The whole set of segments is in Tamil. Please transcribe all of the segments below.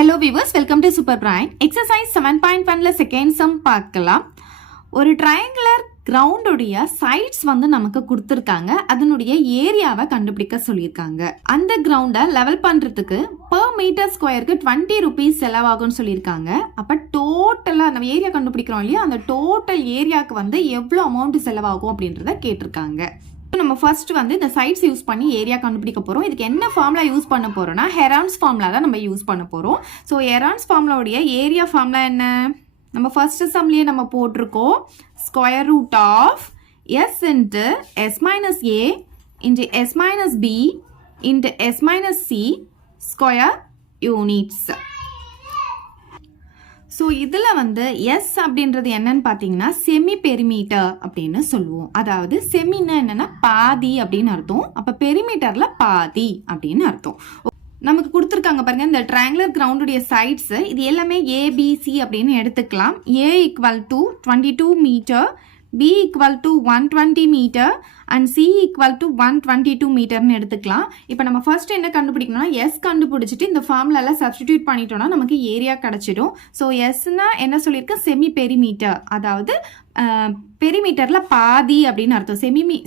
Hello viewers, welcome to Super Brain. Exercise 7.1 second sum பார்க்கலாம். ஒரு triangular ground உடைய sides வந்து நமக்கு கொடுத்திருக்காங்க. அதனுடைய ஏரியாவை கண்டுபிடிக்க சொல்லியிருக்காங்க. அந்த கிரவுண்டை லெவல் பண்றதுக்கு per meter squareக்கு 20 rupees செலவாகும்னு சொல்லியிருக்காங்க. அப்ப டோட்டலா நம்ம ஏரியா கண்டுபிடிக்கிறோம் இல்லையா, அந்த டோட்டல் ஏரியாவுக்கு வந்து எவ்வளவு அமௌண்ட் செலவாகும் அப்படின்றத கேட்டிருக்காங்க. நம்ம ஃபர்ஸ்ட் வந்து இந்த சைட்ஸ் யூஸ் பண்ணி ஏரியா கண்டுபிடிக்க போறோம். இதுக்கு என்ன ஃபார்முலா யூஸ் பண்ண போறோம்னா ஹெரான்ஸ் ஃபார்முலா தான் நம்ம யூஸ் பண்ண போறோம். ஸோ ஹெரான்ஸ் ஃபார்முலாவுடைய ஏரியா ஃபார்முலா என்ன, நம்ம ஃபர்ஸ்ட் சம்லயே நம்ம போட்டிருக்கோம். Square root of S into S minus A into S minus B into S minus C square units. So இதில் வந்து எஸ் அப்படின்றது என்னன்னு பார்த்தீங்கன்னா செமி பெரிமீட்டர் அப்படின்னு சொல்லுவோம். அதாவது செமின்னா என்னன்னா பாதி அப்படின்னு அர்த்தம். அப்போ பெரிமீட்டரில் பாதி அப்படின்னு அர்த்தம். நமக்கு கொடுத்துருக்காங்க பாருங்க, இந்த ட்ரையாங்குலர் கிரவுண்டுடைய சைட்ஸ் இது எல்லாமே ஏபிசி அப்படின்னு எடுத்துக்கலாம். A equal to 22 metre, B equal to 120 meter and C equal to 122 மீட்டர்னு எடுத்துக்கலாம். இப்போ நம்ம ஃபர்ஸ்ட் என்ன கண்டுபிடிக்கணும்னா S கண்டுபிடிச்சிட்டு இந்த ஃபார்முலால சப்ஸ்டிடியூட் பண்ணிட்டோம்னா நமக்கு ஏரியா கிடைச்சிடும். ஸோ எஸ்னா என்ன சொல்லியிருக்கு, செமி பெரிமீட்டர், அதாவது பெரிமீட்டரில் பாதி அப்படின்னு அர்த்தம்.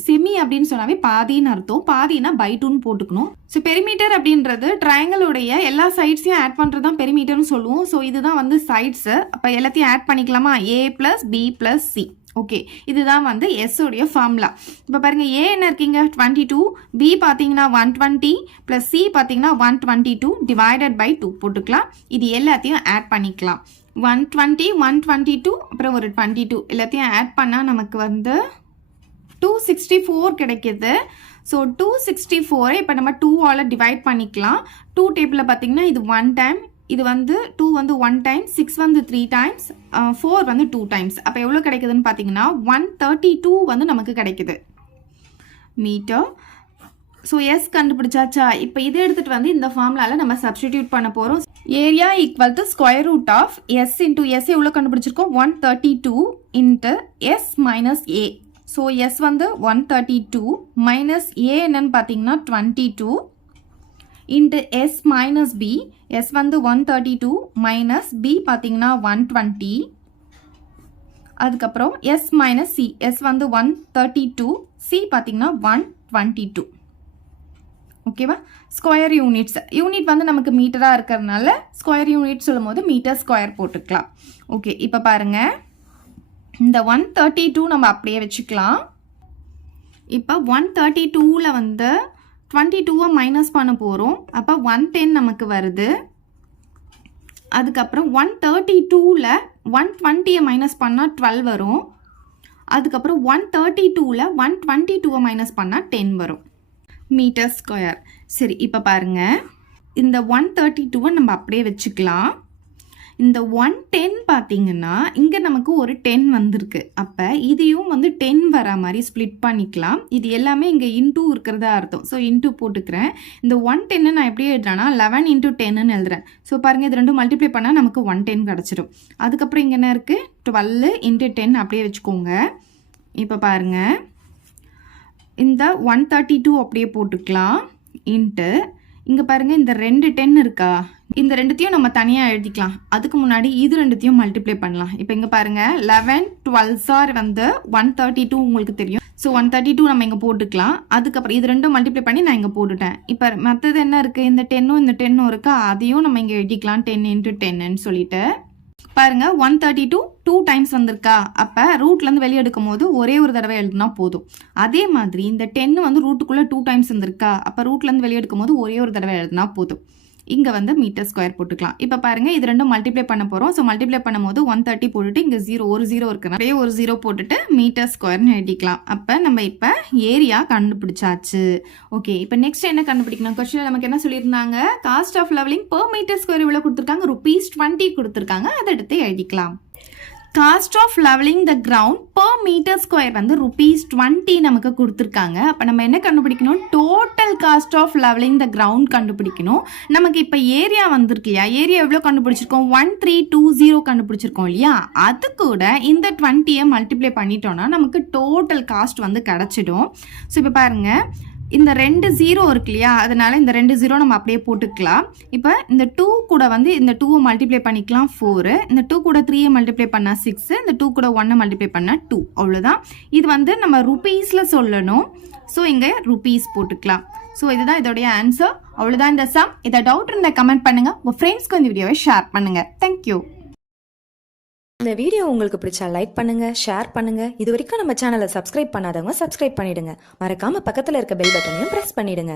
செமி அப்படின்னு சொன்னாவே பாதின்னு அர்த்தம். பாதினா பை 2ன்னு போட்டுக்கணும். ஸோ பெரிமீட்டர் அப்படின்றது ட்ரையாங்கிளுடைய எல்லா சைட்ஸையும் ஆட் பண்ணுறது தான் பெரிமீட்டர்னு சொல்லுவோம். ஸோ இதுதான் வந்து சைட்ஸு. அப்போ எல்லாத்தையும் ஆட் பண்ணிக்கலாமா, A + B + C. ஓகே, இதுதான் வந்து எஸ் உடைய ஃபார்முலா. இப்போ பாருங்க, ஏ என்ன இருக்கீங்க 22, பி பார்த்தீங்கன்னா 120 + சி பார்த்தீங்கன்னா 122 டிவைடட் பை 2 போட்டுக்கலாம். இது எல்லாத்தையும் ஆட் பண்ணிக்கலாம். 120 122 அப்புறம் ஒரு 22 எல்லாத்தையும் ஆட் பண்ணால் நமக்கு வந்து 264 கிடைக்கிது. ஸோ 264 இப்போ நம்ம 2ஆல் டிவைட் பண்ணிக்கலாம். 2 டேபிளில் பார்த்தீங்கன்னா இது 1 டைம், இது வந்து 2 வந்து 1 டைம், 6 வந்து 3 டைம்ஸ், 4 வந்து 2 டைம்ஸ். அப்போ எவ்வளோ கிடைக்குதுன்னு பார்த்தீங்கன்னா 132 வந்து நமக்கு கிடைக்குது மீட்டர். So S கண்டுபிடிச்சாச்சா. இப்போ இதை எடுத்துகிட்டு வந்து இந்த ஃபார்முலாவில் நம்ம சப்ஸ்டிடியூட் பண்ண போகிறோம். Area equal to square root of S into S எவ்வளோ கண்டுபிடிச்சிருக்கோம், 132 into S minus A. So S வந்து 132 மைனஸ் ஏ என்னன்னு பார்த்தீங்கன்னா 22 into S minus B. S வந்து 132 மைனஸ் பி பார்த்தீங்கன்னா 120. அதுக்கப்புறம் எஸ் மைனஸ் சி. எஸ் வந்து 132, சி பார்த்தீங்கன்னா 122. ஓகேவா. ஸ்கொயர் யூனிட்ஸ், யூனிட் வந்து நமக்கு மீட்டராக இருக்கிறதுனால ஸ்கொயர் யூனிட் சொல்லும் போது மீட்டர் ஸ்கொயர் போட்டுக்கலாம். ஓகே, இப்போ பாருங்க, இந்த 132 நம்ம அப்படியே வச்சுக்கலாம். இப்போ 132ல் வந்து 22 மைனஸ் பண்ண போகிறோம். அப்போ 110 நமக்கு வருது. அதுக்கப்புறம் 132ல் 120 மைனஸ் பண்ணால் 12 வரும். அதுக்கப்புறம் 132ல் 122 மைனஸ் பண்ணால் 10 வரும் மீட்டர் ஸ்கொயர். சரி, இப்போ பாருங்கள், இந்த 132 நம்ம அப்படியே வச்சுக்கலாம். இந்த 110 பார்த்தீங்கன்னா இங்கே நமக்கு ஒரு 10 வந்திருக்கு. அப்போ இதையும் வந்து 10 வர மாதிரி ஸ்ப்ளிட் பண்ணிக்கலாம். இது எல்லாமே இங்கே இன்டூ இருக்கிறதா அர்த்தம். ஸோ இன்டூ போட்டுக்கிறேன். இந்த 110 நான் எப்படி எழுதுறேன்னா 11 × 10ன்னு எழுதுறேன். ஸோ பாருங்கள், இது ரெண்டும் மல்டிப்ளை பண்ணால் நமக்கு 110 கிடச்சிடும். அதுக்கப்புறம் இங்கே என்ன இருக்குது, 12 × 10 அப்படியே வச்சுக்கோங்க. இப்போ பாருங்கள், இந்த 132 அப்படியே போட்டுக்கலாம். இன்ட்டு இங்கே பாருங்கள், இந்த 2 10 இருக்கா, இந்த ரெண்டுத்தையும் நம்ம தனியாக எழுதிக்கலாம். அதுக்கு முன்னாடி இது ரெண்டுத்தையும் மல்டிப்ளை பண்ணலாம். இப்போ இங்கே பாருங்கள், 11 12 வந்து 132 உங்களுக்கு தெரியும். ஸோ 132 நம்ம இங்கே போட்டுக்கலாம். அதுக்கப்புறம் இது ரெண்டும் மல்டிப்ளை பண்ணி நான் இங்கே போட்டுட்டேன். இப்போ மற்றது என்ன இருக்குது, இந்த 10ம் இந்த 10ம் இருக்கா, அதையும் நம்ம இங்கே எழுதிக்கலாம். 10 × 10ன்னு சொல்லிட்டு பாருங்க, 132 2 டைம்ஸ் வந்திருக்கா. அப்போ ரூட்லேருந்து வெளியே எடுக்கும் போது ஒரே ஒரு தடவை எழுதுனா போதும். அதே மாதிரி இந்த 10 வந்து ரூட்டுக்குள்ளே 2 டைம்ஸ் வந்திருக்கா. அப்போ ரூட்லேருந்து வெளியே எடுக்கும் போது ஒரே ஒரு தடவை எழுதுனா போதும். இங்கே வந்து மீட்டர் ஸ்கொயர் போட்டுக்கலாம். இப்போ பாருங்கள், இது ரெண்டும் மல்டிப்ளை பண்ண போகிறோம். ஸோ மல்டிப்ளை பண்ணும்போது 130 போட்டுட்டு இங்கே ஒரு 0 இருக்குன்னா அப்படியே ஒரு 0 போட்டுட்டு மீட்டர் ஸ்கொயர்னு எழுதிக்கலாம். அப்போ நம்ம இப்போ ஏரியா கண்டுபிடிச்சாச்சு. ஓகே, இப்போ நெக்ஸ்ட் என்ன கண்டுபிடிக்கணும், கொஸ்டினில் நமக்கு என்ன சொல்லியிருந்தாங்க, cost of leveling per meter square இவ்வளோ கொடுத்துருக்காங்க, ₹20 கொடுத்துருக்காங்க. அதை எடுத்து எழுதிக்கலாம். Cost of leveling the ground per meter square வந்து ₹20 நமக்கு கொடுத்துருக்காங்க. அப்போ நம்ம என்ன கண்டுபிடிக்கணும், total cost of leveling the ground கண்டுபிடிக்கணும். நமக்கு இப்போ ஏரியா வந்திருக்கு இல்லையா, ஏரியா எவ்வளோ கண்டுபிடிச்சிருக்கோம், 1320 கண்டுபிடிச்சிருக்கோம் இல்லையா. அது கூட இந்த 20 மல்டிப்ளை பண்ணிட்டோம்னா நமக்கு டோட்டல் காஸ்ட் வந்து கிடச்சிடும். ஸோ இப்போ பாருங்கள், இந்த 2 0 இருக்கு இல்லையா, அதனால இந்த 2 0 நம்ம அப்படியே போட்டுக்கலாம். இப்போ இந்த 2 கூட வந்து இந்த 2 மல்டிப்ளை பண்ணிக்கலாம் 4, இந்த 2 கூட 3 மல்டிப்ளை பண்ணால் 6, இந்த 2 கூட 1 மல்டிப்ளை பண்ணால் 2. அவ்வளோதான். இது வந்து நம்ம ருபீஸில் சொல்லணும். ஸோ இங்கே ருபீஸ் போட்டுக்கலாம். ஸோ இதுதான் இதோடைய ஆன்சர். அவ்வளோதான் இந்த சம். இதை டவுட் இருந்தால் கமெண்ட் பண்ணுங்கள். உங்கள் ஃப்ரெண்ட்ஸ்க்கு இந்த வீடியோவை ஷேர் பண்ணுங்கள். தேங்க்யூ. இந்த வீடியோ உங்களுக்கு பிடிச்சா லைக் பண்ணுங்க, ஷேர் பண்ணுங்க. இது வரைக்கும் நம்ம சேனலை சப்ஸ்கிரைப் பண்ணாதவங்க சப்ஸ்கிரைப் பண்ணிடுங்க. மறக்காம பக்கத்துல இருக்க பெல் பட்டனையும் பிரஸ் பண்ணிடுங்க.